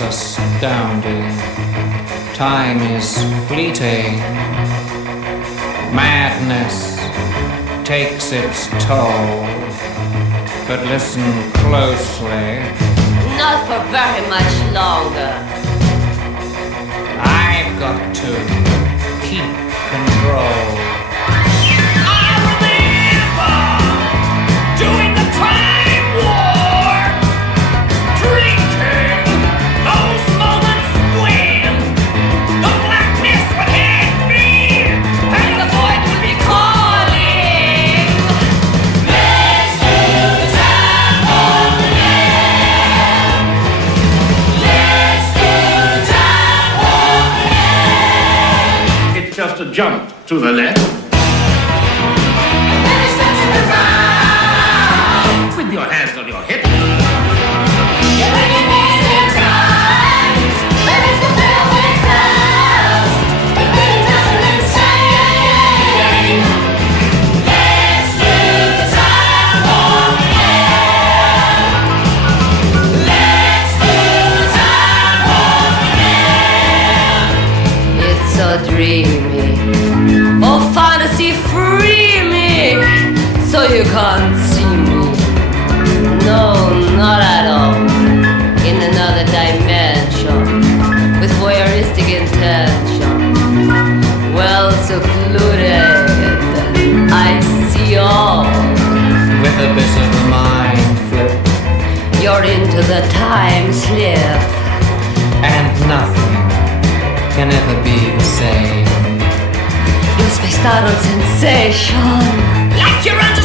It's astounding. Time is fleeting. Madness takes its toll. But listen closely. Not for very much longer. I've got to keep control. I remember doing the time war, drinking those moments when the blackness would hit me and the void would be calling. Let's do the time war again. Let's do the time war again. It's just a jump to the left. With your hands on your hips. It's so dreamy. Oh, fantasy, free me, so you can't see me. No, not at all. In another dimension, with voyeuristic intention. Well secluded, I see all. With a bit of a mind flip. You're into the time slip. And nothing can ever be the same. You're spaced out on sensation. Like you're under